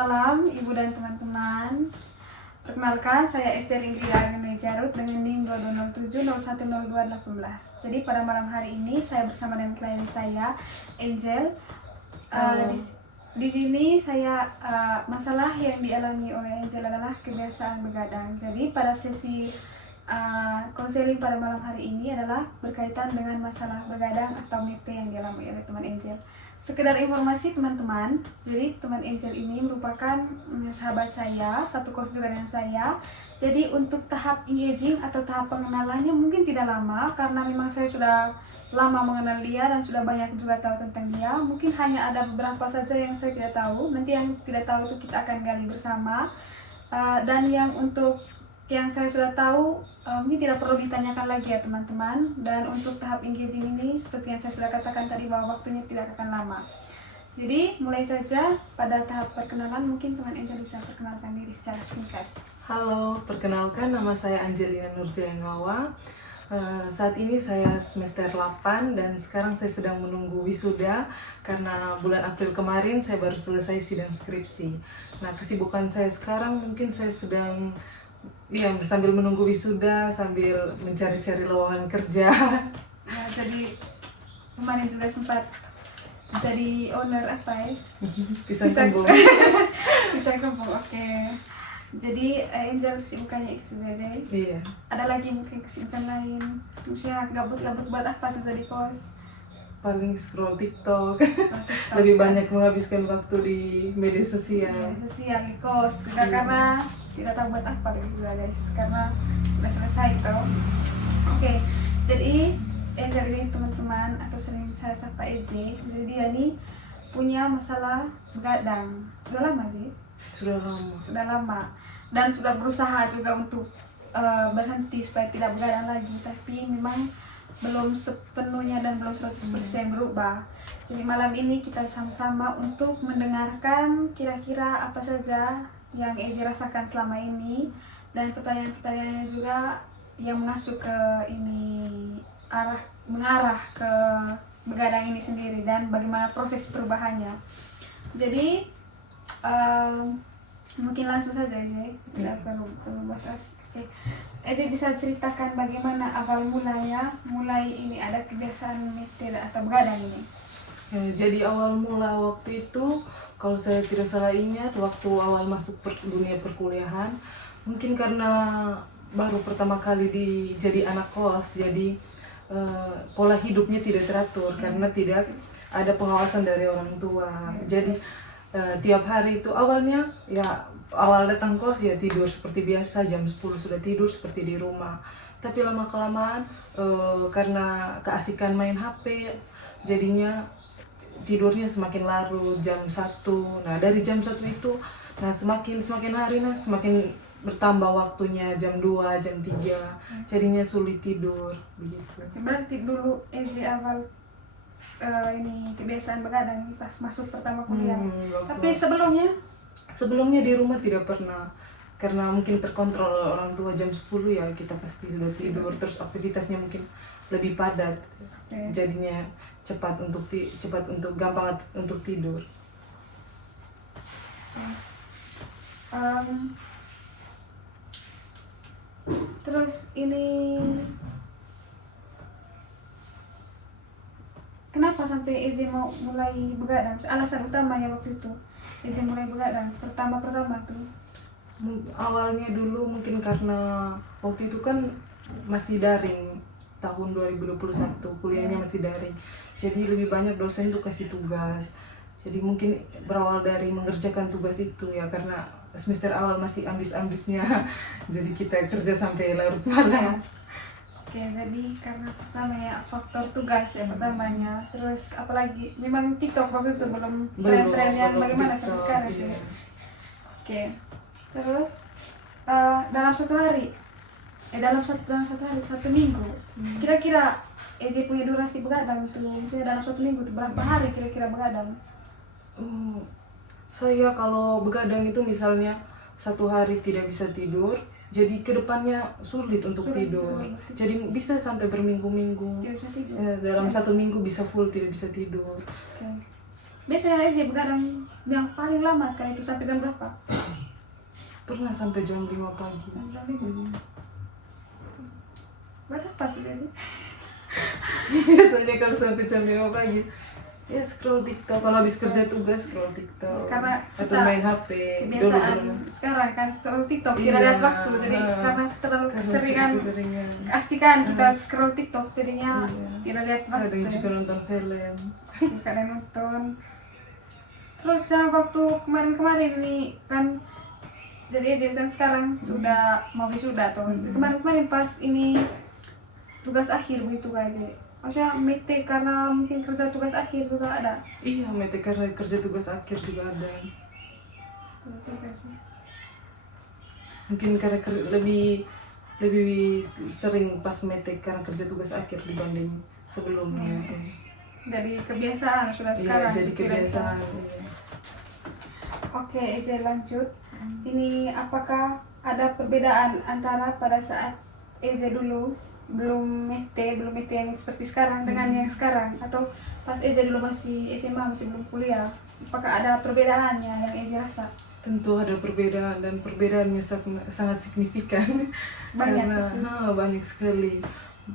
malam Ibu dan teman-teman. Perkenalkan, saya Esther Ingrid Agnes Jarut dengan NIM 2207010218. Jadi pada malam hari ini saya bersama dengan klien saya, Angel. Di sini saya masalah yang dialami oleh Angel adalah kebiasaan begadang. Jadi pada sesi konseling pada malam hari ini adalah berkaitan dengan masalah begadang atau MIT yang dialami oleh teman Angel. Sekedar informasi teman-teman, jadi teman Angel ini merupakan sahabat saya, satu kos juga dengan saya. Jadi untuk tahap engaging atau tahap pengenalannya mungkin tidak lama, karena memang saya sudah lama mengenal dia dan sudah banyak juga tahu tentang dia. Mungkin hanya ada beberapa saja yang saya tidak tahu, nanti yang tidak tahu itu kita akan gali bersama. Dan yang untuk yang saya sudah tahu, ini tidak perlu ditanyakan lagi ya teman-teman. Dan untuk tahap engaging ini, seperti yang saya sudah katakan tadi, bahwa waktunya tidak akan lama. Jadi mulai saja pada tahap perkenalan, mungkin teman Angel bisa perkenalkan diri secara singkat. Halo, perkenalkan nama saya Angelina Nurjayangawa. Saat ini saya semester 8 dan sekarang saya sedang menunggu wisuda karena bulan April kemarin saya baru selesai sidang skripsi. Nah, kesibukan saya sekarang mungkin saya sedang sambil menunggu wisuda, sambil mencari-cari lowongan kerja. Ya, jadi kemarin juga sempat jadi owner apa ya? Pisang kembung. Pisang kembung, oke. Jadi Angel kesibukannya itu saja. Iya. Ada lagi mungkin kesibukan lain? Maksudnya gabut-gabut buat apa saja di kos? Paling scroll TikTok. Lebih banyak menghabiskan waktu di media sosial. Media sosial di kos juga karena tidak tahu buat apa lagi juga guys, karena sudah selesai tuh. Oke, jadi Angel ini teman-teman atau sering saya sapa EJ. Jadi dia nih punya masalah begadang. Sudah lama sih? Sudah lama. Dan sudah berusaha juga untuk berhenti supaya tidak begadang lagi, tapi memang belum sepenuhnya dan belum 100% berubah. Jadi malam ini kita sama-sama untuk mendengarkan kira-kira apa saja yang EJ rasakan selama ini, dan pertanyaan-pertanyaannya juga yang mengacu ke mengarah ke begadang ini sendiri dan bagaimana proses perubahannya. Jadi mungkin langsung saja EJ, tidak perlu bahas. Oke. EJ bisa ceritakan bagaimana awal mulai ini ada kebiasaan MIT atau begadang ini? Jadi awal mula waktu itu, kalau saya tidak salah ingat, waktu awal masuk dunia perkuliahan, mungkin karena baru pertama kali jadi anak kos, jadi pola hidupnya tidak teratur karena tidak ada pengawasan dari orang tua. Jadi tiap hari itu awalnya awal datang kos tidur seperti biasa, jam 10 sudah tidur seperti di rumah. Tapi lama-kelamaan karena keasikan main HP, jadinya tidurnya semakin larut, jam 1. Nah, dari jam 1 itu, semakin hari semakin bertambah waktunya, jam 2, jam 3. Jadinya sulit tidur begitu. Berarti dulu EJ awal ini kebiasaan begadang pas masuk pertama kuliah. Tapi sebelumnya di rumah tidak pernah, karena mungkin terkontrol orang tua, jam 10 kita pasti sudah tidur. Terus aktivitasnya mungkin lebih padat, jadinya cepat untuk gampang untuk tidur. Terus ini kenapa sampai EJ mau mulai begadang? Alasan utamanya waktu itu EJ mulai begadang pertama tuh? Awalnya dulu mungkin karena waktu itu kan masih daring, tahun 2021 kuliahnya masih daring. Jadi lebih banyak dosen tuh kasih tugas. Jadi mungkin berawal dari mengerjakan tugas itu karena semester awal masih ambis-ambisnya. Jadi kita kerja sampai larut malam. Oke, jadi karena pertama faktor tugas pertamanya. Terus apalagi memang TikTok waktu itu belum tren-tren yang bagaimana sampai sekarang sih. Oke. Terus dalam satu hari, satu minggu, kira-kira EJ punya durasi begadang itu, misalnya dalam satu minggu itu berapa hari kira-kira begadang? Saya kalau begadang itu misalnya satu hari tidak bisa tidur, jadi kedepannya sulit untuk tidur. Jadi bisa sampai berminggu-minggu. Dalam satu minggu bisa full tidak bisa tidur. Biasanya aja begadang yang paling lama sekali itu sampai jam berapa? Pernah sampai jam 5 pagi. Sampai jam 5. Buat apa sih biasanya? Biasanya kalau sampai jam 5 pagi ya scroll TikTok, kalau habis kerja tugas scroll TikTok Karena atau kita main HP. kebiasaan Dulu. sekarang kan scroll TikTok Iya, tidak lihat waktu, jadi nah, karena terlalu keseringan. kasihkan kita scroll TikTok jadinya Iya. tidak lihat Ada waktu. yang juga nonton film. Kadang nonton. Terus yang waktu kemarin-kemarin nih kan, jadi kan sekarang sudah mau wisuda tuh. Kemarin-kemarin pas ini tugas akhir begitu aja. Maksudnya mete karena mungkin kerja tugas akhir juga ada. Iya, mete karena kerja tugas akhir juga ada. Mungkin karena lebih sering pas mete karena kerja tugas akhir dibanding sebelumnya. Dari kebiasaan sudah Iya, sekarang. jadi tidak bisa. kebiasaan. Iya. Oke, Eze lanjut. Ini apakah ada perbedaan antara pada saat Eze dulu belum mete yang seperti sekarang dengan yang sekarang, atau pas Eze dulu masih SMA, masih belum kuliah? Apakah ada perbedaannya yang Eze rasa? Tentu ada perbedaan, dan perbedaannya sangat signifikan. Banyak Karena pasti. banyak sekali.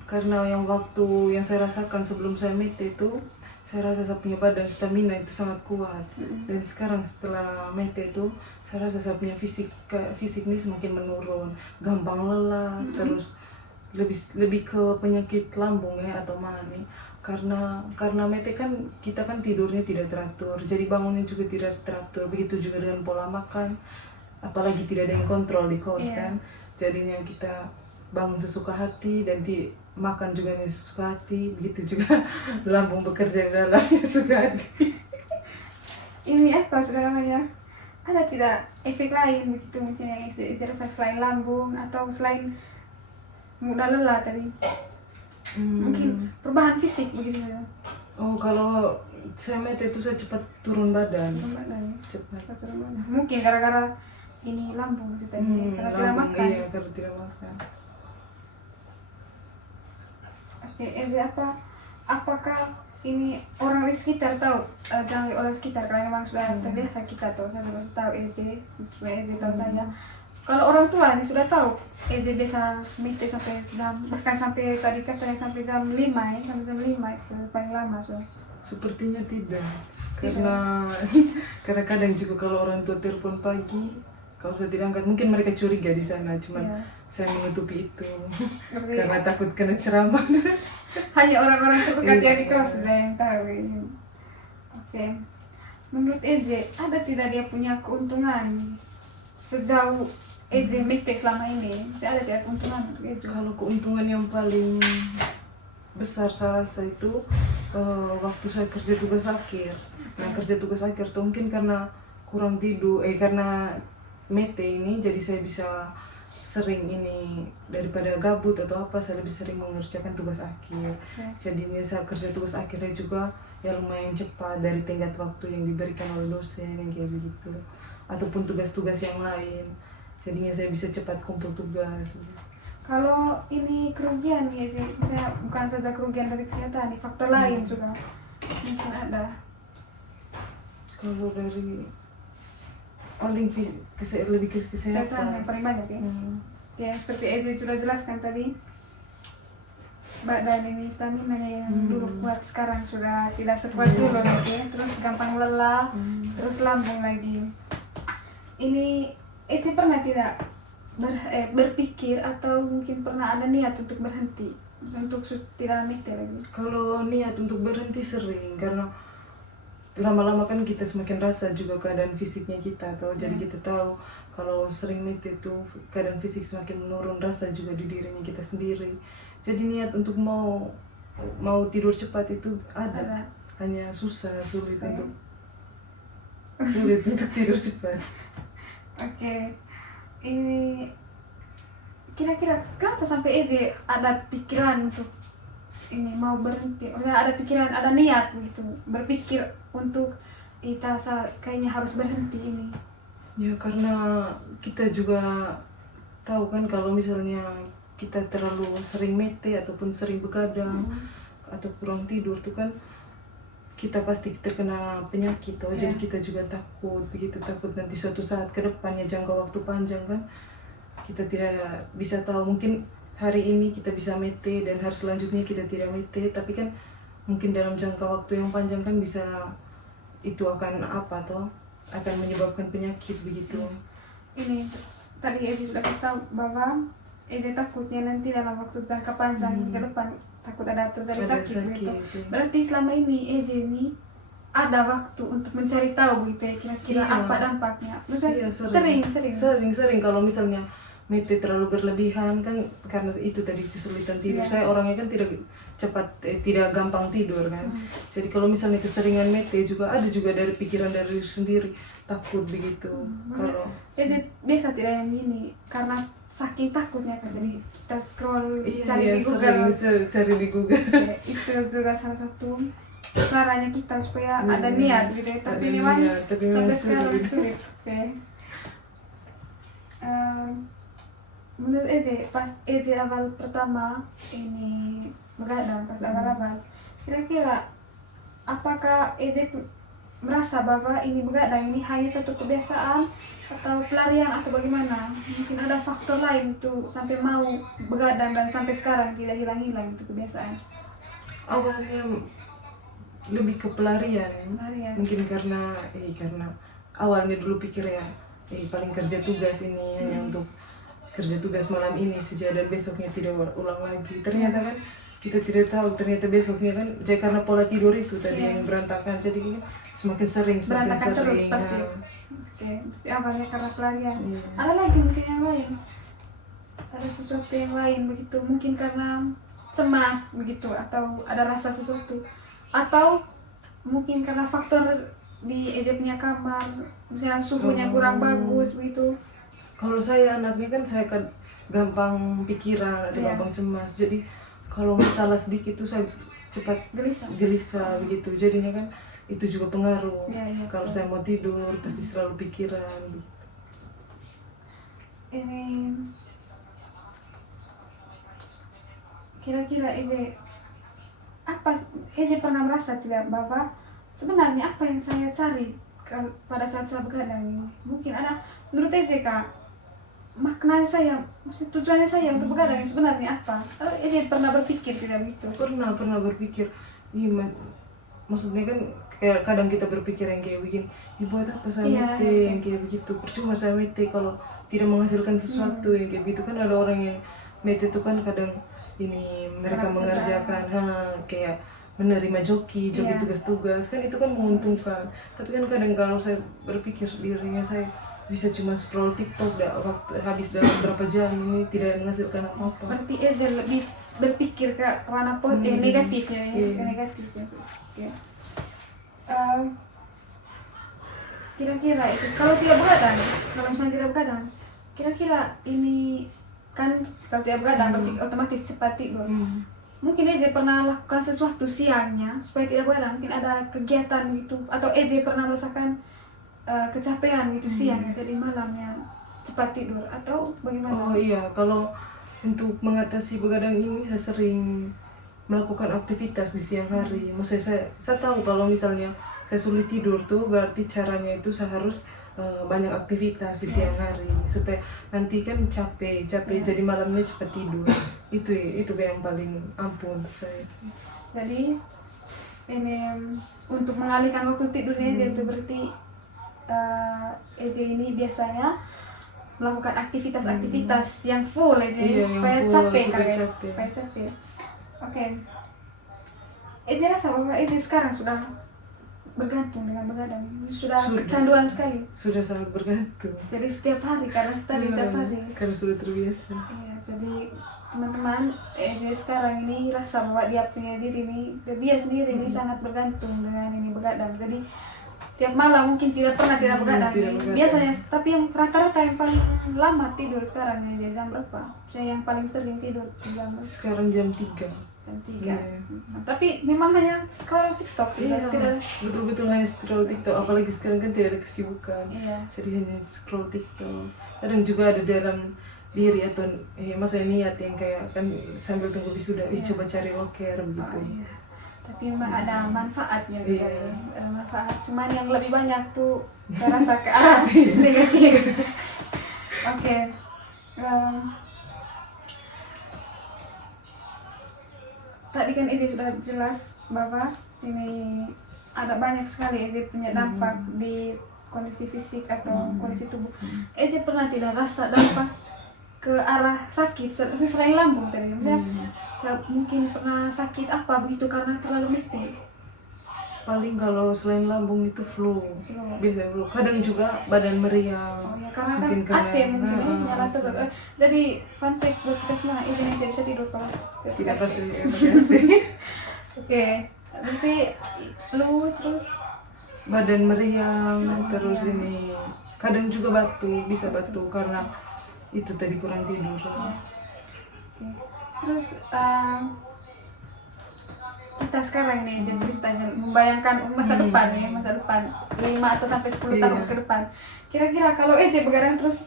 Karena yang waktu yang saya rasakan sebelum saya mete itu, saya rasa saya punya badan stamina itu sangat kuat. Dan sekarang setelah mete itu, saya rasa saya punya fisik ini semakin menurun, gampang lelah, terus lebih ke penyakit lambung ya atau mana nih. Karena mete kan kita kan tidurnya tidak teratur, jadi bangunnya juga tidak teratur. Begitu juga dengan pola makan, apalagi tidak ada yang kontrol di kos kan. Jadinya kita bangun sesuka hati dan makan juga sesuka hati. Begitu juga lambung bekerja dalamnya sesuka hati. Ini apa sudah namanya? Ada tidak efek lain begitu mungkin yang Eze rasa selain lambung atau selain mudah lelah tadi? Mungkin perubahan fisik begitu ya? Oh, kalau saya mete itu saya cepat turun badan. Cepat. Mungkin gara-gara ini lambung itu tadi, karena tidak Lambung, makan. iya, karena tidak makan. Oke, Eze apakah ini orang di sekitar tahu? Jangan orang sekitar, karena memang sudah terbiasa kita tahu. Saya sudah tahu Eze tahu saya. Kalau orang tua ini sudah tahu Eze bisa mete sampai jam, bahkan sampai tadi katanya sampai jam 5 ya, sampai jam 5 itu paling lama sudah. Sepertinya tidak. Karena kadang juga kalau orang tua telepon pagi, kalau saya tidak angkat, mungkin mereka curiga di sana, cuman saya menutupi itu karena takut kena ceramah. Hanya orang-orang terdekat yang di kelas saja yang tahu ini. Oke. Menurut Eze, ada tidak dia punya keuntungan sejauh Eze mete selama ini? Ada tidak keuntungan untuk Eze? Kalau keuntungan yang paling besar saya rasa itu waktu saya kerja tugas akhir. Nah, kerja tugas akhir tuh mungkin karena kurang tidur, karena mete ini, jadi saya bisa sering ini, daripada gabut atau apa, saya lebih sering mengerjakan tugas akhir. Jadinya saya kerja tugas akhirnya juga ya lumayan cepat dari tenggat waktu yang diberikan oleh dosen yang kayak begitu, ataupun tugas-tugas yang lain. Jadinya saya bisa cepat kumpul tugas. Kalau ini kerugian ya sih, saya bukan saja kerugian dari kesehatan, nih faktor lain juga mungkin ada. Kalau dari paling lebih ke kesehatan. Yang paling banyak ya. Ya seperti Eze sudah jelaskan tadi, badan ini stamina yang dulu kuat sekarang sudah tidak sekuat dulu lagi, terus gampang lelah, terus lambung lagi. Ini Eze pernah tidak berpikir atau mungkin pernah ada niat untuk berhenti, untuk tidak mete lagi? Kalau niat untuk berhenti sering, karena lama-lama kan kita semakin rasa juga keadaan fisiknya kita, atau jadi kita tahu kalau sering mete itu keadaan fisik semakin menurun, rasa juga di dirinya kita sendiri. Jadi niat untuk mau tidur cepat itu ada. Hanya sulit untuk tidur cepat. Oke. Ini kira-kira kenapa sampai Eze ada pikiran untuk ini mau berhenti? Maksudnya ada pikiran, ada niat gitu, berpikir untuk kita kayaknya harus berhenti ini. Ya karena kita juga tahu kan kalau misalnya kita terlalu sering mete ataupun sering begadang atau kurang tidur tuh kan kita pasti terkena penyakit toh. Iya. Jadi kita juga takut begitu, takut nanti suatu saat ke depannya jangka waktu panjang kan kita tidak bisa tahu, mungkin hari ini kita bisa mete dan hari selanjutnya kita tidak mete, tapi kan mungkin dalam jangka waktu yang panjang kan bisa itu akan apa toh, akan menyebabkan penyakit begitu. Ini tadi Ezi sudah kasih tahu bahwa Ezi takutnya nanti dalam waktu jangka panjang ke depan takut ada terjadi Ada sakit gitu. sakit. Berarti selama ini Ezi ini ada waktu untuk mencari tahu gitu ya kira-kira Iya. apa dampaknya. Maksudnya Iya, sering kalau misalnya mete terlalu berlebihan kan, karena itu tadi kesulitan tidur. Iya. Saya orangnya kan tidak cepat tidak gampang tidur kan. Jadi kalau misalnya keseringan mete juga ada juga dari pikiran dari diri sendiri, takut begitu. Kalau Ezi biasa tidak yang gini karena saking takutnya kan jadi kita scroll cari iya, di Google. sering cari di Google. Ya, itu juga salah satu caranya kita supaya ada niat gitu ya. Tapi Ada memang niat, tapi memang sampai sekarang sulit. sulit. Oke. Menurut Eze, pas Eze awal pertama ini begadang, pas awal-awal, kira-kira apakah Eze merasa bahwa ini begadang ini hanya satu kebiasaan atau pelarian atau bagaimana? Mungkin ada faktor lain tuh sampai mau begadang dan sampai sekarang tidak hilang-hilang itu kebiasaan. Awalnya lebih ke pelarian. Pelarian. Mungkin karena awalnya dulu pikir ya paling kerja tugas ini hanya untuk kerja tugas malam ini saja dan besoknya tidak ulang lagi. Ternyata kan kita tidak tahu, ternyata besoknya kan jadi karena pola tidur itu tadi yang berantakan, jadi kan semakin sering Berantakan terus sering. pasti. Oke, berarti awalnya karena pelarian. Iya. Ada lagi mungkin yang lain. Ada sesuatu yang lain begitu, mungkin karena cemas begitu atau ada rasa sesuatu, atau mungkin karena faktor di Eze punya kamar, misalnya suhunya kurang bagus begitu. Kalau saya anaknya kan saya kan gampang pikiran, ada Iya. gampang cemas. Jadi kalau masalah sedikit tuh saya cepat gelisah begitu. Jadinya kan itu juga pengaruh. Iya, Kalau betul. saya mau tidur pasti selalu pikiran. Ini kira-kira Eze pernah merasa tidak bahwa sebenarnya apa yang saya cari pada saat saya begadang ini? Mungkin ada menurut Eze Kak, makna saya, maksud tujuannya saya untuk begadang ini sebenarnya apa? Eze pernah berpikir tidak begitu? Pernah berpikir, maksudnya kan kayak kadang kita berpikir yang kayak begini, buat apa saya Iya, mete iya. yang kayak begitu, percuma saya mete kalau tidak menghasilkan sesuatu yang kayak gitu. Kan ada orang yang mete itu kan kadang ini mereka Karena mengerjakan kayak menerima joki Iya. tugas-tugas, kan itu kan menguntungkan. Tapi kan kadang kalau saya berpikir dirinya saya bisa cuma scroll TikTok waktu habis dalam berapa jam ini tidak menghasilkan apa-apa. Berarti Eze lebih berpikir ke ranah negatifnya ya, Iya. ke negatifnya. Oke. Kira-kira itu kalau tidak begadang, kalau misalnya tidak begadang, kira-kira ini kan kalau tidak begadang berarti otomatis cepat tidur. Mungkin Eze pernah lakukan sesuatu siangnya supaya tidak begadang, mungkin ada kegiatan gitu, atau Eze pernah merasakan kecapean gitu siangnya jadi malamnya cepat tidur atau bagaimana? Oh iya, kalau untuk mengatasi begadang ini saya sering melakukan aktivitas di siang hari. Maksudnya saya tahu kalau misalnya saya sulit tidur tuh berarti caranya itu saya harus banyak aktivitas di siang hari supaya nanti kan capek jadi malamnya cepat tidur. Itu yang paling ampuh untuk saya. Jadi ini untuk mengalihkan waktu tidurnya Eze itu berarti Eze ini biasanya melakukan aktivitas-aktivitas yang full Eze Iya, supaya yang full, capek supaya guys, capek. supaya capek. Oke. Eze rasa bahwa Eze sekarang sudah bergantung dengan begadang, sudah kecanduan sekali. Sudah sangat bergantung. Jadi setiap hari karena tadi setiap hari. Karena sudah terbiasa. Iya, jadi teman-teman Eze sekarang ini rasa bahwa dia punya diri ini, dia sendiri ini sangat bergantung dengan ini begadang. Jadi tiap malam mungkin tidak pernah tidak begadang. tidak begadang. Biasanya, tapi yang rata-rata yang paling lama tidur sekarang ya jam berapa? Saya yang paling sering tidur jam Sekarang jam 3. jam 3. Iya. Tapi memang hanya scroll TikTok sih, Iya, tidak. betul-betul hanya scroll TikTok. Apalagi sekarang kan tidak ada kesibukan. Iya. Jadi hanya scroll TikTok. Kadang juga ada dalam diri atau maksudnya niat yang kayak kan sambil tunggu wisuda, coba cari loker begitu. Oh, iya. tapi memang ada manfaatnya juga Iya. ya. Ada manfaat, cuman yang lebih banyak tuh saya rasa ke arah negatif. Oke. Tadi kan Ije sudah jelas bahwa ini ada banyak sekali Ije punya dampak di kondisi fisik atau kondisi tubuh. Ije pernah tidak rasa dampak ke arah sakit selain lambung tadi? Mungkin pernah sakit apa begitu karena terlalu mete? Paling kalau selain lambung itu flu, Flu. biasanya flu. Kadang juga badan meriang. Oh ya, karena kan Mungkin AC mungkin ya, nyala AC. terus. Jadi fun fact buat kita semua, Ije tidak bisa tidur kalau Tidak AC. pasti AC. Oke, berarti flu terus Badan meriang, terus ini kadang juga bisa batu karena itu tadi kurang tidur. Oke. Terus kita sekarang nih jadi ceritanya membayangkan masa depan ya, masa depan 5 atau sampai 10 tahun Iya. ke depan. Kira-kira kalau Ece begadang terus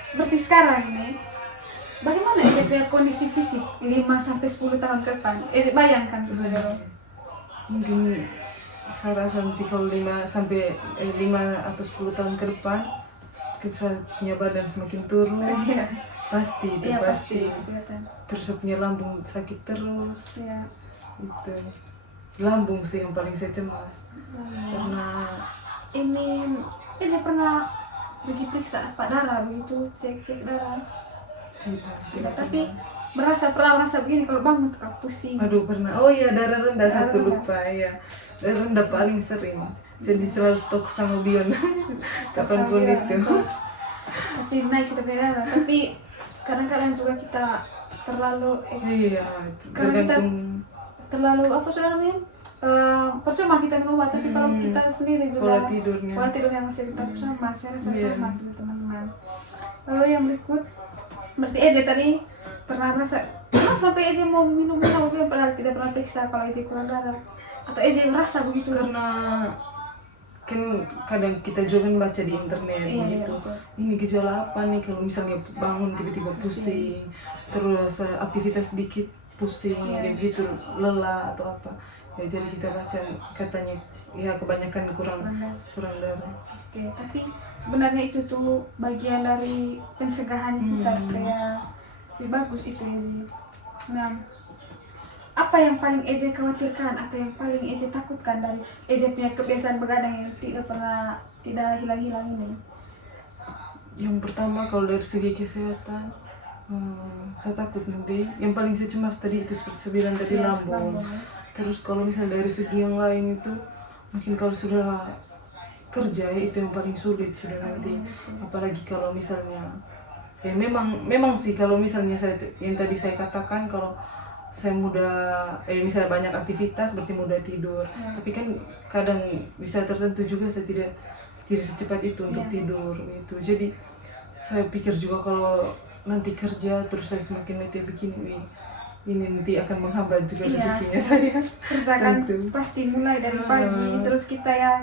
seperti sekarang ini, bagaimana Ece punya kondisi fisik 5 sampai 10 tahun ke depan? Ece bayangkan sebenarnya. Mungkin saya rasa nanti kalau 5 atau 10 tahun ke depan kita punya badan semakin turun, Iya, pasti itu iya pasti. pasti kesehatan. Terus punya lambung sakit terus, Iya. itu lambung sih yang paling saya cemas karena Ini Ece pernah pergi periksa Pak darah begitu, cek darah. tidak Tapi pernah merasa begini kalau bangun tuh pusing. aduh pernah, oh iya darah rendah Darah satu rendah. lupa ya, darah rendah paling sering, jadi selalu stok sama Bion kapanpun itu. Masih naik kita punya darah, tapi kadang-kadang juga kita terlalu Iya, Karena kita- tergantung terlalu apa sudah namanya, percuma kita minum obat, tapi kalau kita sendiri pola juga tidurnya. pola tidurnya masih tetap sama, saya rasa Iya. sama sih teman-teman. Lalu yang berikut, berarti Eze tadi pernah merasa kenapa sampai Eze mau minum obat padahal tidak pernah periksa kalau Eze kurang darah, atau Eze merasa begitu? Karena kan kadang kita juga kan baca di internet Iya, begitu, betul. ini gejala apa nih kalau misalnya bangun tiba-tiba pusing, terus aktivitas sedikit pusing, Iya. kayak gitu, lelah atau apa ya, jadi kita baca katanya ya kebanyakan kurang darah. Oke, tapi sebenarnya itu tuh bagian dari pencegahan kita supaya lebih bagus itu Eze. Nah, apa yang paling Eze khawatirkan atau yang paling Eze takutkan dari Eze punya kebiasaan begadang yang tidak hilang-hilang ini? Yang pertama kalau dari segi kesehatan, saya takut nanti yang paling saya cemas tadi itu seperti saya bilang tadi, Ya, lambung. ya. Terus kalau misalnya dari segi yang lain itu mungkin kalau sudah kerja ya, itu yang paling sulit sudah nanti, apalagi kalau misalnya ya memang sih kalau misalnya saya yang tadi saya katakan kalau saya mudah misalnya banyak aktivitas berarti mudah tidur, tapi kan kadang bisa tertentu juga saya tidak secepat itu untuk tidur itu. Jadi saya pikir juga kalau nanti kerja terus saya semakin mete begini, ini nanti akan menghambat juga rezekinya saya. Kerja kan Tentu. pasti mulai dari pagi, terus kita yang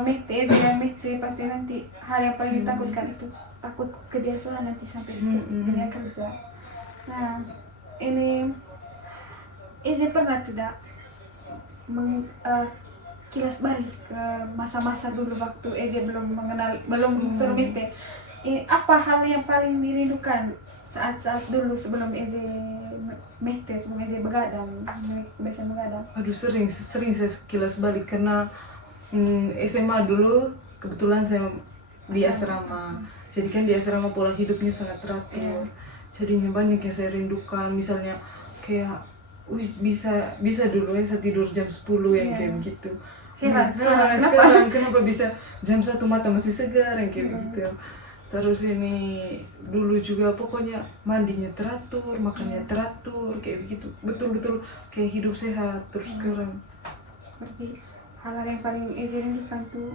mete, dia yang mete pasti nanti hal yang paling ditakutkan itu takut kebiasaan nanti sampai di dunia kerja. Nah, ini Eze pernah tidak kilas balik ke masa-masa dulu waktu Eze belum termete. Ini apa hal yang paling dirindukan saat-saat dulu sebelum Eze mete, sebelum Eze begadang, biasa begadang? Aduh sering saya kilas balik karena SMA dulu kebetulan saya di asrama. Jadi kan di asrama pola hidupnya sangat teratur. Jadinya banyak yang saya rindukan, misalnya kayak bisa dulu ya saya tidur jam 10 yang kayak begitu. Sekarang kenapa bisa jam 1 mata masih segar yang kayak begitu. Terus ini dulu juga pokoknya mandinya teratur, makannya teratur kayak begitu. Betul-betul kayak hidup sehat. Terus sekarang Berarti hal yang paling Eze rindukan tuh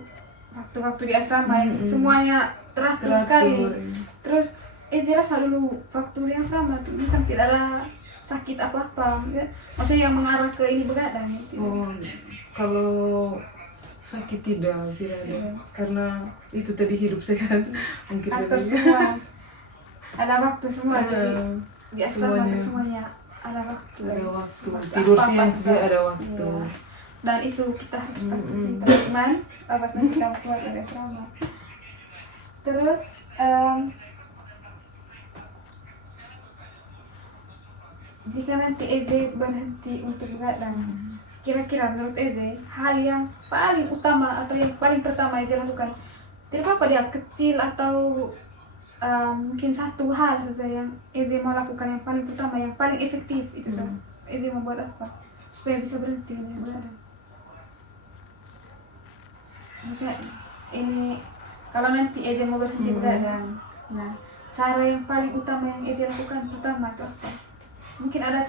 waktu-waktu di asrama yang semuanya teratur sekali. Terus Eze rasa dulu waktu di asrama tuh macam tidak ada sakit apa-apa, ya. Maksudnya yang mengarah ke ini begadang gitu. Oh, kalau sakit tidak ada, karena itu tadi hidup sehat mungkin Atur lebih. semua, ada waktu semua, jadi di asrama semuanya. tuh semuanya ada waktu. Ada guys. waktu. Waktu Tidur apa-apa siang sudah. saja ada waktu. Iya. Dan itu kita harus patuhi teman-teman pas nanti kamu keluar dari asrama. Terus jika nanti EJ berhenti untuk begadang, kira-kira menurut EJ hal yang paling utama atau yang paling pertama EJ lakukan, tidak apa-apa dia kecil atau mungkin satu hal saja yang EJ mau lakukan yang paling pertama, yang paling efektif itu EJ mau buat apa supaya bisa berhenti dengan begadang? Maksudnya ini kalau nanti EJ mau berhenti begadang, nah cara yang paling utama yang EJ lakukan pertama itu apa? Mungkin ada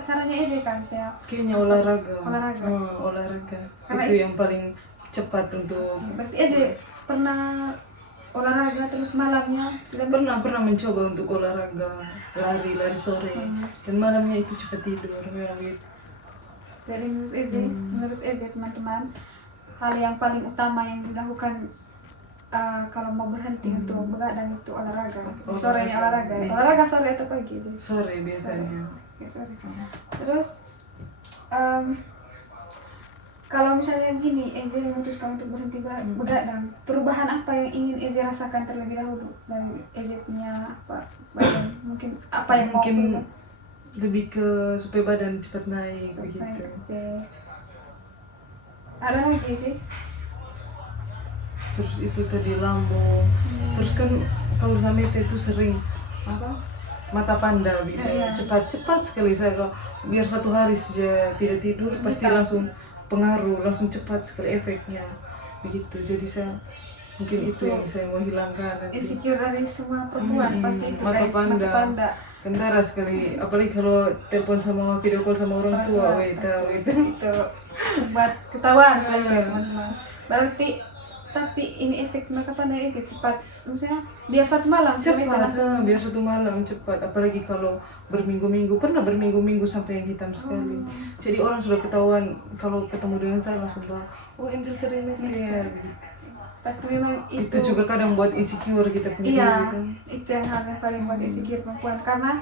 caranya EJ kan, saya Kayaknya olahraga. Olahraga. Olahraga. Karena Itu yang paling cepat untuk. berarti EJ pernah olahraga terus malamnya tidak Pernah mencoba untuk olahraga, lari sore, dan malamnya itu cepat tidur. Memang gitu. Jadi menurut EJ teman-teman, hal yang paling utama yang dilakukan kalau mau berhenti untuk begadang itu olahraga. Sorenya olahraga. Olahraga sore atau pagi EJ? Sore biasanya. Sore. Terus kalau misalnya gini, EJ memutuskan untuk berhenti begadang, perubahan apa yang ingin EJ rasakan terlebih dahulu dari EJ punya badan? Mungkin apa yang mau berubah? Lebih ke supaya badan cepat naik begitu. Oke. Ada lagi EJ? Terus itu tadi lambung. Terus kan kalau Samete itu sering mata panda gitu. Iya. Cepat sekali saya kalau biar satu hari saja tidak tidur pasti langsung pengaruh, langsung cepat sekali efeknya begitu. Jadi saya mungkin itu yang saya mau hilangkan nanti. Insecure dari semua perempuan pasti itu mata guys, panda. mata panda. Kentara sekali, apalagi kalau telepon sama video call sama orang tua, tahu itu. Itu buat ketahuan soalnya teman-teman. Berarti tapi ini efek mata panda itu cepat, maksudnya biar satu malam Cepat, biar satu malam cepat. Apalagi kalau berminggu-minggu, pernah berminggu-minggu sampai yang hitam sekali. Jadi orang sudah ketahuan kalau ketemu dengan saya langsung tahu, oh Angel sering ya. Tapi memang Itu juga kadang buat insecure kita punya iya, diri kan. itu yang hal yang paling buat insecure perempuan karena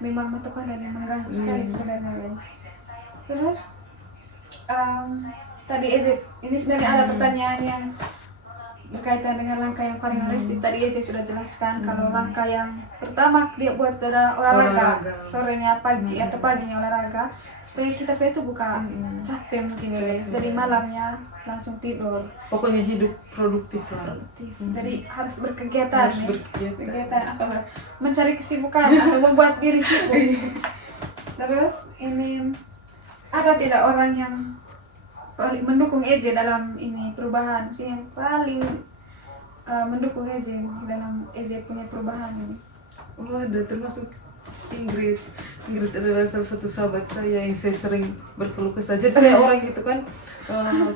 memang mata panda yang mengganggu sekali sebenarnya guys. Terus tadi ini sebenarnya ada pertanyaan yang berkaitan dengan langkah yang paling realistis. Tadi EJ sudah jelaskan kalau langkah yang pertama dia buat adalah olahraga. Sorenya pagi atau paginya olahraga supaya kita itu bukan capek mungkin guys. Jadi malamnya langsung tidur. Pokoknya hidup produktif lah. Jadi harus berkegiatan. Harus berkegiatan. Apa? Mencari kesibukan atau membuat diri sibuk. Terus ini ada tidak orang yang paling mendukung EJ dalam ini perubahan, yang paling mendukung EJ dalam EJ punya perubahan ini? Oh ada, termasuk Ingrid adalah salah satu sahabat saya yang saya sering berkeluh kesah. Jadi saya orang gitu kan,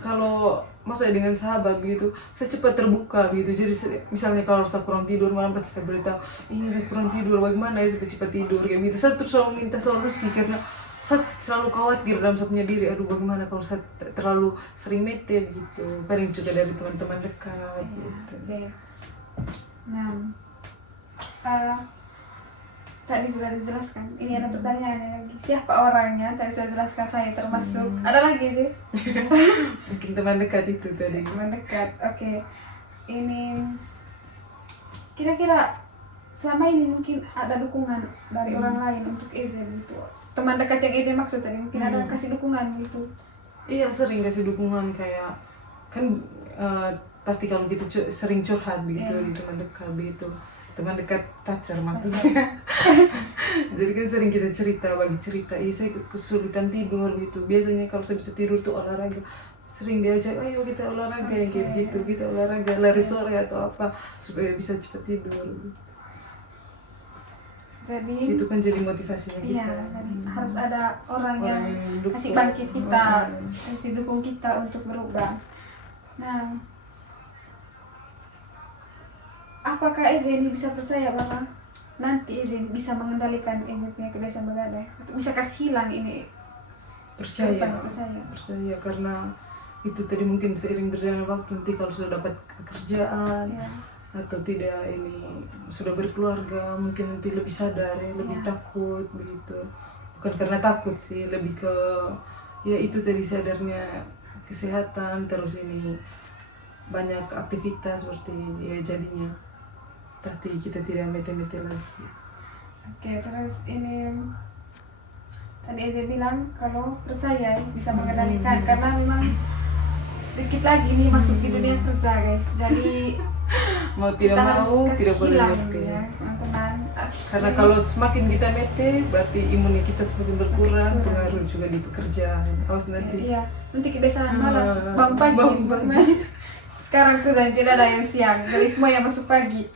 kalau maksudnya dengan sahabat gitu, saya cepat terbuka gitu. Jadi misalnya kalau saya kurang tidur malam pasti saya beritahu, ini saya kurang tidur, bagaimana ya supaya cepat tidur kayak gitu. Saya terus selalu minta solusi karena saya selalu khawatir dalam saya punya diri, aduh bagaimana kalau saya terlalu sering mete gitu. Paling juga dari teman-teman dekat gitu. Okay. Nah, tadi sudah dijelaskan. Ini ada pertanyaan lagi. Siapa orangnya? Tadi sudah jelaskan saya termasuk. Ada lagi sih? Mungkin teman dekat itu tadi. Teman dekat. Oke. Ini kira-kira selama ini mungkin ada dukungan dari orang lain untuk EJ gitu. Teman dekat yang EJ maksud tadi mungkin ada kasih dukungan gitu. Iya sering kasih dukungan kayak kan pasti kalau kita sering curhat begitu di teman dekat begitu. Teman dekat pacar maksudnya. Jadi kan sering kita bagi cerita, saya kesulitan tidur gitu. Biasanya kalau saya bisa tidur tuh olahraga. Sering diajak, ayo kita olahraga yang kayak gitu, kita olahraga lari sore atau apa supaya bisa cepat tidur. Jadi itu kan jadi motivasinya kita. Iya, jadi harus ada orang yang kasih bangkit kita, kasih dukung kita untuk berubah. Nah, apakah EJ ini bisa percaya bahwa nanti EJ bisa mengendalikan EJ punya kebiasaan begadang? Bisa kasih hilang ini? Percaya karena itu tadi mungkin seiring berjalannya waktu nanti kalau sudah dapat pekerjaan atau tidak ini sudah berkeluarga mungkin nanti lebih sadar ya, lebih takut begitu. bukan karena takut sih, lebih ke ya itu tadi sadarnya kesehatan, terus ini banyak aktivitas seperti ya jadinya pasti kita tidak mete-mete lagi. Oke, terus ini tadi Eze bilang kalau percaya bisa mengendalikan karena memang sedikit lagi nih masuk di dunia kerja guys, jadi Mau tidak kita harus mau kasih tidak boleh hilang mete. ya teman-teman. Karena kalau semakin kita mete berarti imunitas semakin berkurang, pengaruh juga di pekerjaan. Awas nanti. iya, nanti kebiasaan malas bangun pagi. bangun pagi. Sekarang kerjaan tidak ada yang siang, jadi semua yang masuk pagi.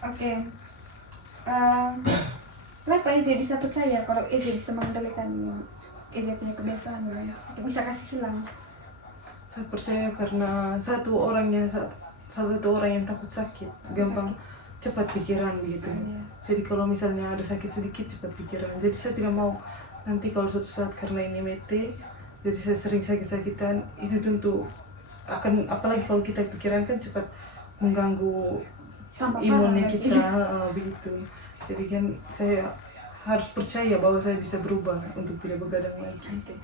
Oke. Kenapa Eze bisa percaya kalau Eze bisa mengendalikan Eze punya kebiasaan ya? Bisa kasih hilang? Saya percaya karena satu orang yang takut sakit, gampang cepat pikiran begitu. Iya. Jadi kalau misalnya ada sakit sedikit cepat pikiran. Jadi saya tidak mau nanti kalau suatu saat karena ini mete, jadi saya sering sakit-sakitan, itu tentu akan, apalagi kalau kita pikiran kan cepat mengganggu Tambah imunnya parah kita, lagi. begitu. Jadi kan saya harus percaya bahwa saya bisa berubah untuk tidak begadang lagi. Oke.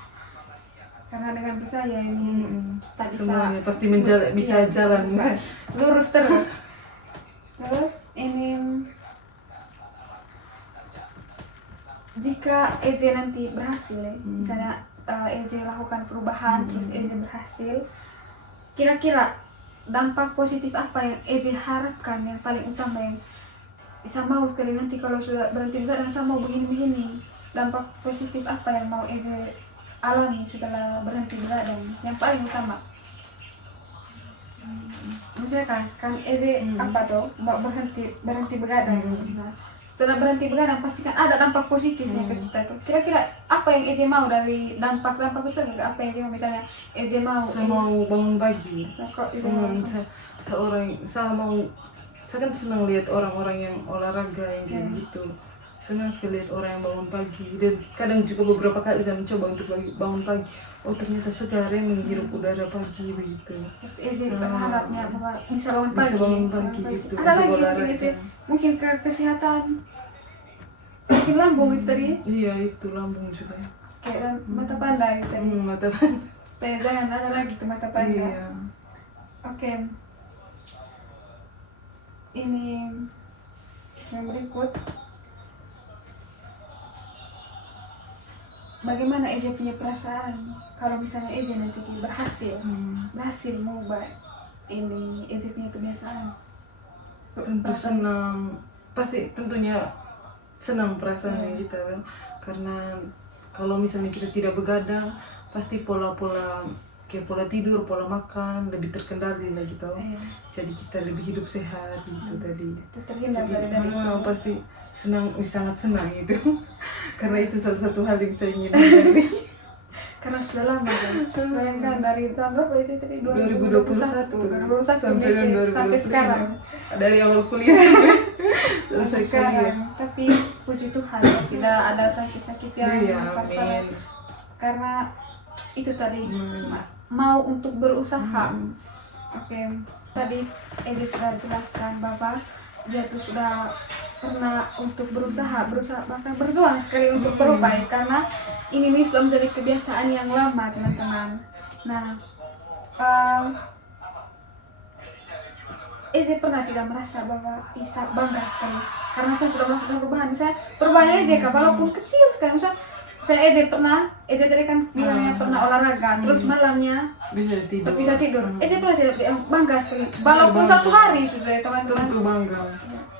Karena dengan percaya ini kita bisa Semuanya pasti bisa iya, jalan. lurus terus. Terus ini jika Eze nanti berhasil ya, misalnya Eze lakukan perubahan terus Eze berhasil, kira-kira dampak positif apa yang Eze harapkan yang paling utama yang bisa mau kali nanti kalau sudah berhenti begadang sama mau begini-begini, dampak positif apa yang mau Eze alami setelah berhenti begadang yang paling utama? Maksudnya kan Eze apa tuh mau berhenti begadang. Nah, setelah berhenti begadang pasti kan ada dampak positifnya ke kita tuh. Kira-kira apa yang Eze mau dari dampak besar juga, apa yang Eze mau? Misalnya Eze mau Saya mau bangun pagi. kok Eze mau Saya kan senang lihat orang-orang yang olahraga yang kayak gitu. Senang sekali lihat orang yang bangun pagi, dan kadang juga beberapa kali saya mencoba untuk bangun pagi. Oh ternyata segar ya menghirup udara pagi begitu. Eze berharapnya bahwa bisa bangun pagi. Bisa bangun pagi gitu. Ada lagi untuk mungkin Eze, mungkin ke kesehatan, mungkin lambung itu tadi, Iya itu lambung juga. kayak mata panda gitu tadi. Mata Supaya jangan ada lagi tuh mata panda. Iya. Oke. Ini yang berikut. Bagaimana Eze punya perasaan kalau misalnya Eze nanti berhasil mengubah ini Eze punya kebiasaan? Tentu senang, pasti tentunya senang perasaannya kita kan, karena kalau misalnya kita tidak begadang pasti pola-pola kayak pola tidur, pola makan lebih terkendali lah gitu. Jadi kita lebih hidup sehat gitu tadi. Itu terhindar Jadi dari itu. pasti sangat senang itu karena itu salah satu hal yang saya ingin hindari. Karena sudah lama guys, bayangkan dari tahun berapa sih tadi? 2021 sampai sekarang, dari awal kuliah sampai sekarang. Tapi puji Tuhan tidak ada sakit-sakit yang Iya, parah. amin. Karena itu tadi mau untuk berusaha. Oke, tadi Edi sudah jelaskan bahwa dia tuh sudah pernah untuk berusaha bahkan berjuang sekali untuk berubah ya, karena ini nih sudah menjadi kebiasaan yang lama teman-teman. Nah, Eze pernah tidak merasa bahwa Isa bangga sekali karena saya sudah melakukan perubahan. Misalnya perubahannya Eze walaupun kecil sekali, misalnya Eze tadi kan bilangnya pernah olahraga, terus malamnya bisa tidur. Eze pernah tidak bangga sekali, walaupun satu hari saja teman-teman. Tentu bangga.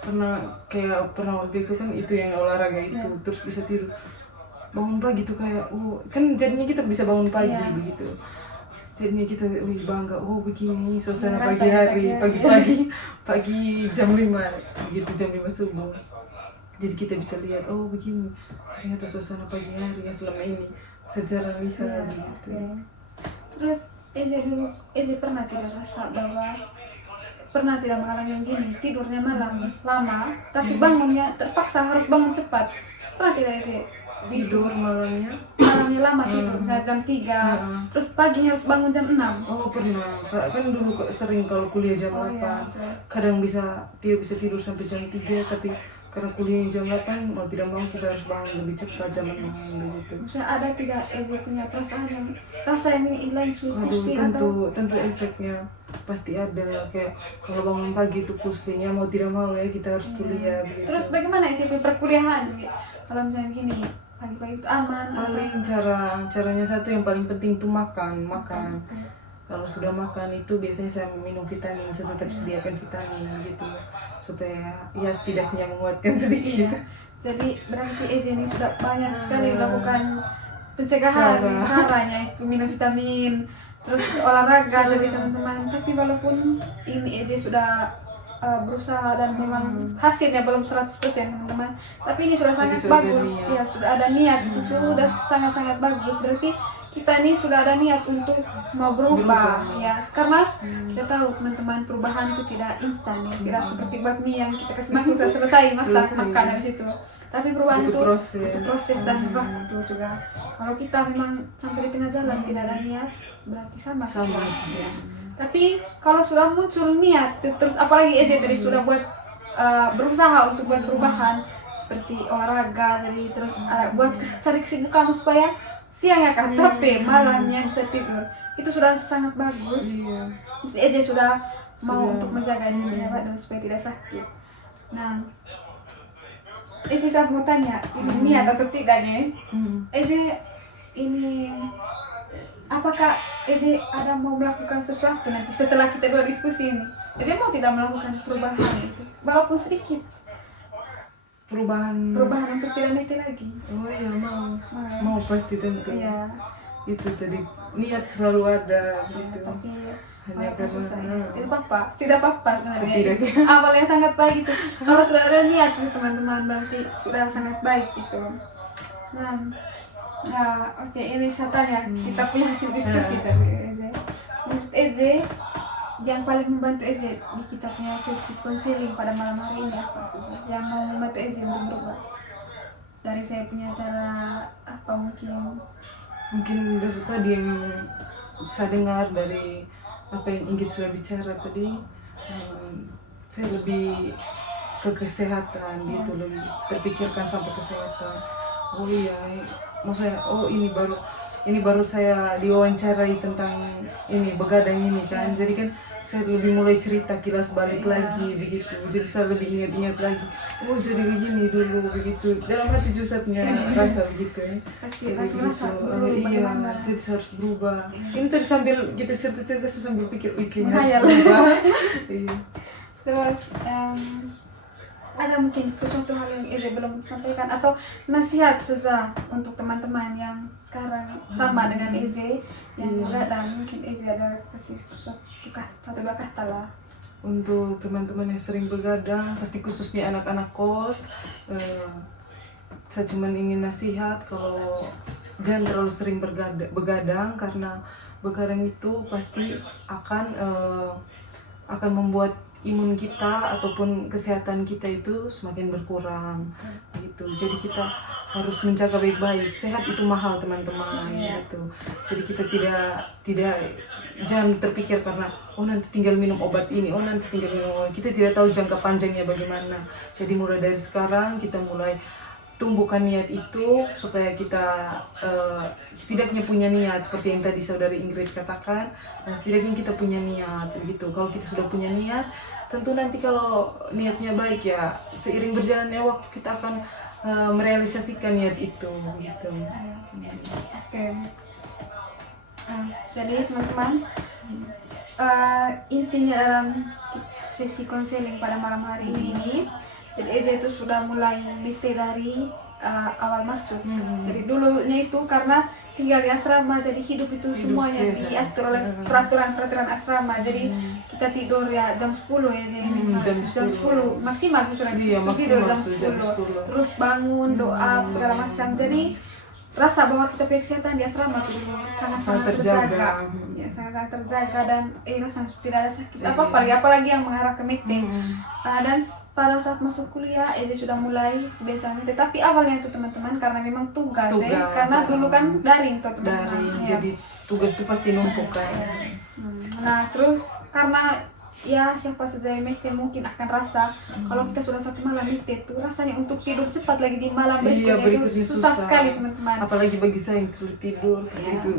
Pernah waktu itu kan itu yang olahraga itu, terus bisa tidur. Bangun pagi tuh kayak, kan jadinya kita bisa bangun pagi begitu. Jadinya kita bangga, begini suasana pagi hari, pagi jam 5 begitu, jam 5 subuh. Jadi kita bisa lihat, begini ternyata suasana pagi hari yang selama ini saya jarang lihat gitu. Terus Eze pernah tidak rasa bahwa pernah tidak mengalami yang gini, tidurnya malam lama tapi bangunnya terpaksa harus bangun cepat? Pernah tidak Eze tidur malamnya lama tidur, misalnya jam 3 terus pagi harus bangun jam 6? Pernah. Kan dulu sering kalau kuliah jam 8 kadang tidak bisa tidur sampai jam 3, tapi karena kuliah jam 8 mau tidak mau kita harus bangun lebih cepat jam 6 begitu. Maksudnya ada tidak Eze punya perasaan yang rasa yang hilang Aduh, pusing atau tentu efeknya pasti ada, kayak kalau bangun pagi itu pusingnya mau tidak mau ya kita harus kuliah begitu. terus bagaimana Eze perkuliahan kalau misalnya gini pagi-pagi itu aman atau Paling caranya satu yang paling penting tuh makan. Kalau sudah makan itu biasanya saya minum vitamin, saya tetap sediakan vitamin gitu supaya ya setidaknya menguatkan sedikit. iya. Jadi berarti Eze ini sudah banyak sekali melakukan pencegahan caranya itu minum vitamin terus olahraga dari teman-teman, tapi walaupun ini Eze sudah berusaha dan memang hasilnya belum 100% teman-teman, tapi ini sudah sangat sudah ada bagus niat. ya, sudah ada niat itu sudah sangat-sangat bagus, berarti kita ini sudah ada niat untuk mau berubah ya, karena kita tahu teman-teman perubahan itu tidak instan ya, tidak seperti bakmi yang kita kasih masuk dan selesai masak makan habis itu, tapi perubahan itu proses dan waktu juga. Kalau kita memang sampai di tengah jalan tidak ada niat berarti sama sih. ya. Tapi kalau sudah muncul niat terus apalagi Eze tadi sudah buat berusaha untuk buat perubahan seperti olahraga tadi, terus buat cari kesibukan supaya siangnya kan capek malamnya bisa tidur, itu sudah sangat bagus. Eze sudah mau untuk menjaga dirinya dan supaya tidak sakit. Nah, Eze saya mau tanya ini niat atau tidak nih? Eze ini apakah Eze ada mau melakukan sesuatu nanti setelah kita dua diskusi ini? Eze mau tidak melakukan perubahan itu, walaupun sedikit. Perubahan Untuk tidak ngerti lagi. Oh iya mau pasti tentu. Iya. Itu tadi niat selalu ada gitu. Tapi Hanya karena tidak apa-apa sebenarnya. Setidaknya. Awal yang sangat baik itu. Kalau sudah ada niat itu teman-teman berarti sudah sangat baik itu. Nah, oke, ini saya tanya, kita punya hasil diskusi tadi Eze. Menurut Eze, yang paling membantu Eze di kita punya sesi konseling pada malam hari ini apa sih? Yang mau membantu Eze untuk berubah? Dari saya punya cara apa mungkin dari tadi yang saya dengar dari apa yang Inggit sudah bicara tadi, saya lebih ke kesehatan gitu, lebih terpikirkan sampai kesehatan. Oh iya, maksudnya ini baru saya diwawancarai tentang ini begadang ini kan, jadi kan saya lebih mulai cerita kilas balik lagi begitu, jadi saya lebih ingat-ingat lagi, oh jadi begini dulu begitu, dalam hati juga punya rasa begitu ya. Pasti Jadi merasa iya, jadi saya harus berubah. Ini tadi sambil kita cerita-cerita saya sambil pikir-pikir harus Menghayal. berubah. Iya. Terus ada mungkin sesuatu hal yang Eze belum sampaikan atau nasihat saja untuk teman-teman yang sekarang sama dengan Eze yang begadang, mungkin Eze ada kasih satu dua kata lah. Untuk teman-teman yang sering begadang, pasti khususnya anak-anak kos, saya cuma ingin nasihat kalau jangan terlalu sering begadang, karena begadang itu pasti akan membuat imun kita ataupun kesehatan kita itu semakin berkurang gitu. Jadi kita harus menjaga baik-baik. Sehat itu mahal teman-teman gitu. Jadi kita tidak jangan terpikir karena nanti tinggal minum obat ini, nanti tinggal minum obat. Kita tidak tahu jangka panjangnya bagaimana. Jadi mulai dari sekarang kita mulai tumbuhkan niat itu supaya kita setidaknya punya niat seperti yang tadi saudari Ingrid katakan. Nah, setidaknya kita punya niat gitu. Kalau kita sudah punya niat, tentu nanti kalau niatnya baik ya seiring berjalannya waktu kita akan merealisasikan niat itu gitu. Oke. Jadi teman-teman, intinya dalam sesi konseling pada malam hari ini, jadi Eze itu sudah mulai dikte dari awal masuk. Jadi dulunya itu karena tinggal di asrama, jadi hidup itu semuanya diatur oleh peraturan asrama. Jadi kita tidur ya jam 10 ya, jam 10 maksimal sudah tidur jam 10. Terus bangun, doa segala macam. Jadi rasa bahwa kita punya kesehatan di asrama itu sangat terjaga. Ya, sangat terjaga dan rasa tidak ada sakit apalagi yang mengarah ke meeting. Dan pada saat masuk kuliah Eze sudah mulai kebiasaan, tetapi awalnya itu teman-teman karena memang tugas karena dulu kan daring tuh teman-teman. Jadi tugas itu pasti numpuk kan. Nah terus karena ya siapa saja yang mete mungkin akan rasa kalau kita sudah satu malam mete itu rasanya untuk tidur cepat lagi di malam Iya, berikutnya berikutnya itu susah sekali teman-teman. Apalagi bagi saya yang sulit tidur, Iya. itu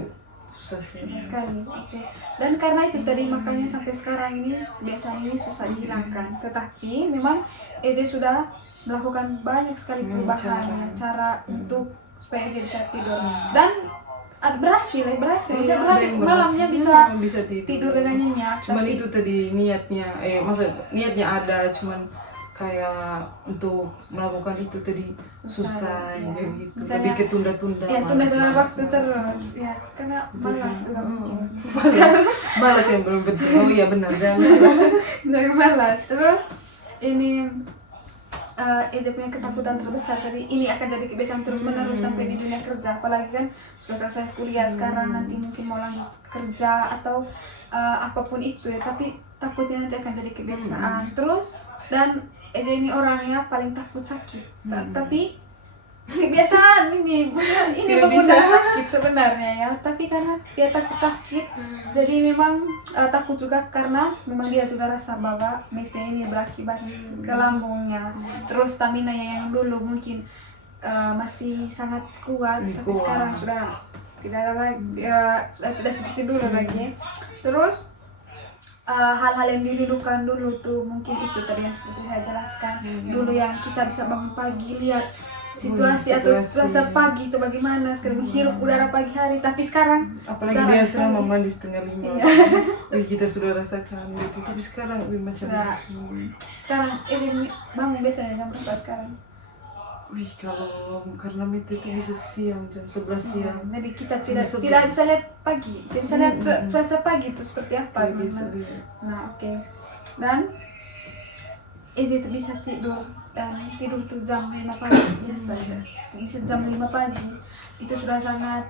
susah sekali. Susah sekali. Oke. Dan karena itu tadi makanya sampai sekarang ini biasanya ini susah dihilangkan. Tetapi memang EJ sudah melakukan banyak sekali perubahan ya, cara untuk supaya EJ bisa tidur. Dan berhasil. Iya, Berhasil dan malamnya berhasil. bisa bisa tidur dengan nyenyak. Cuman Tapi itu tadi niatnya, maksud niatnya ada, cuman kayak untuk melakukan itu tadi susah Iya. ya gitu. Misalnya, Lebih ke tunda-tunda. ya tunda-tunda malas, waktu malas. terus ya karena malas udah mungkin. Malas yang belum betul. Oh iya benar, jangan malas. Jangan malas. Terus ini EJ punya ketakutan terbesar tadi ini akan jadi kebiasaan terus menerus sampai di dunia kerja, apalagi kan sudah selesai kuliah sekarang nanti mungkin mau lanjut kerja atau apapun itu ya, tapi takutnya nanti akan jadi kebiasaan terus. Dan EJ ini orangnya paling takut sakit. Tapi kebiasaan ini Tidak mengundang bisa. sakit sebenarnya ya, tapi karena dia takut sakit jadi memang takut juga karena memang dia juga rasa bahwa mete ini berakibat ke lambungnya, terus stamina yang dulu mungkin masih sangat kuat tapi Kuat. sekarang sudah tidak ada lagi sudah tidak seperti dulu lagi. Terus hal-hal yang dirindukan dulu tuh mungkin itu tadi yang seperti saya jelaskan dulu, yang kita bisa bangun pagi lihat situasi atau cuaca pagi itu bagaimana, sekarang menghirup udara pagi hari, tapi sekarang Apalagi jarang biasa sekali. mama mandi 4:30. Iya. Wih, kita sudah rasakan gitu. Tapi sekarang macam Sudah. Sekarang bangun biasanya jam berapa sekarang? wih, kalau karena itu bisa siang, jam 11 siang. Jadi kita Jam tidak 11. bisa lihat pagi, tidak bisa lihat cuaca pagi itu seperti apa. Tidak bisa teman-teman. lihat. Nah oke. Dan itu bisa tidur, dan tidur tuh jam 5 pagi biasa ya. Bisa jam 5 pagi itu sudah sangat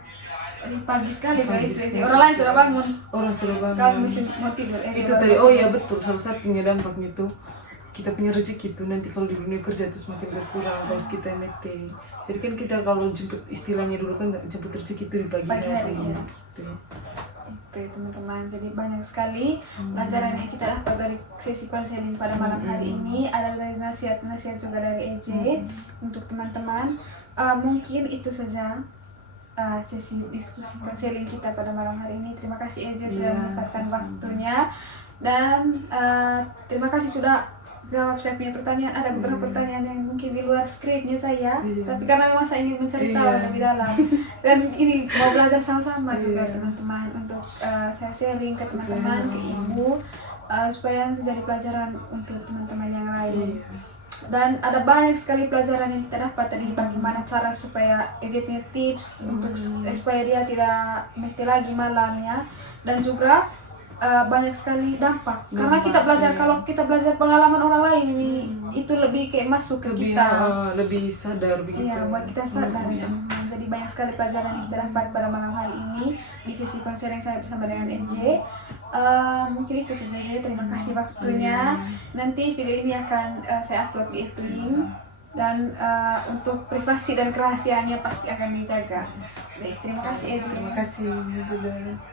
pagi sekali kalau Pagi itu. sekali. Orang lain sudah bangun, Orang sudah bangun. kalau masih mau tidur. Itu tadi, oh iya betul, salah satunya dampaknya itu kita punya rezeki itu nanti kalau di dunia kerja itu semakin berkurang kalau kita MT. Jadi kan kita kalau jemput, istilahnya dulu kan jemput rezeki itu di pagi hari ya. gitu. Itu teman-teman, jadi banyak sekali pelajaran yang kita dapat dari sesi konseling pada malam hari ini, ada dari nasihat-nasihat juga dari EJ untuk teman-teman. Mungkin itu saja sesi diskusi konseling kita pada malam hari ini. Terima kasih EJ sudah menyempatkan waktunya, dan terima kasih sudah jawab saya punya pertanyaan. Ada beberapa pertanyaan yang mungkin di luar skripnya saya, tapi karena memang saya ingin mencari tahu lebih dalam, dan ini mau belajar sama-sama juga teman-teman, untuk saya sharing ke teman-teman, ke ibu, supaya nanti jadi pelajaran untuk teman-teman yang lain. Dan ada banyak sekali pelajaran yang kita dapat tadi, bagaimana cara supaya EJ punya tips untuk supaya dia tidak mete lagi malamnya, dan juga banyak sekali dampak karena kita belajar, kalau kita belajar pengalaman orang lain ini itu lebih kayak masuk ke Lebih kita, lebih sadar begitu. iya, buat kita sadar. Jadi banyak sekali pelajaran yang kita dapat pada malam hari ini di sesi konseling saya bersama dengan EJ. Mungkin itu saja. Terima kasih waktunya. Nanti video ini akan saya upload di Etwing, dan untuk privasi dan kerahasiaannya pasti akan dijaga. Baik, terima kasih EJ. Terima kasih.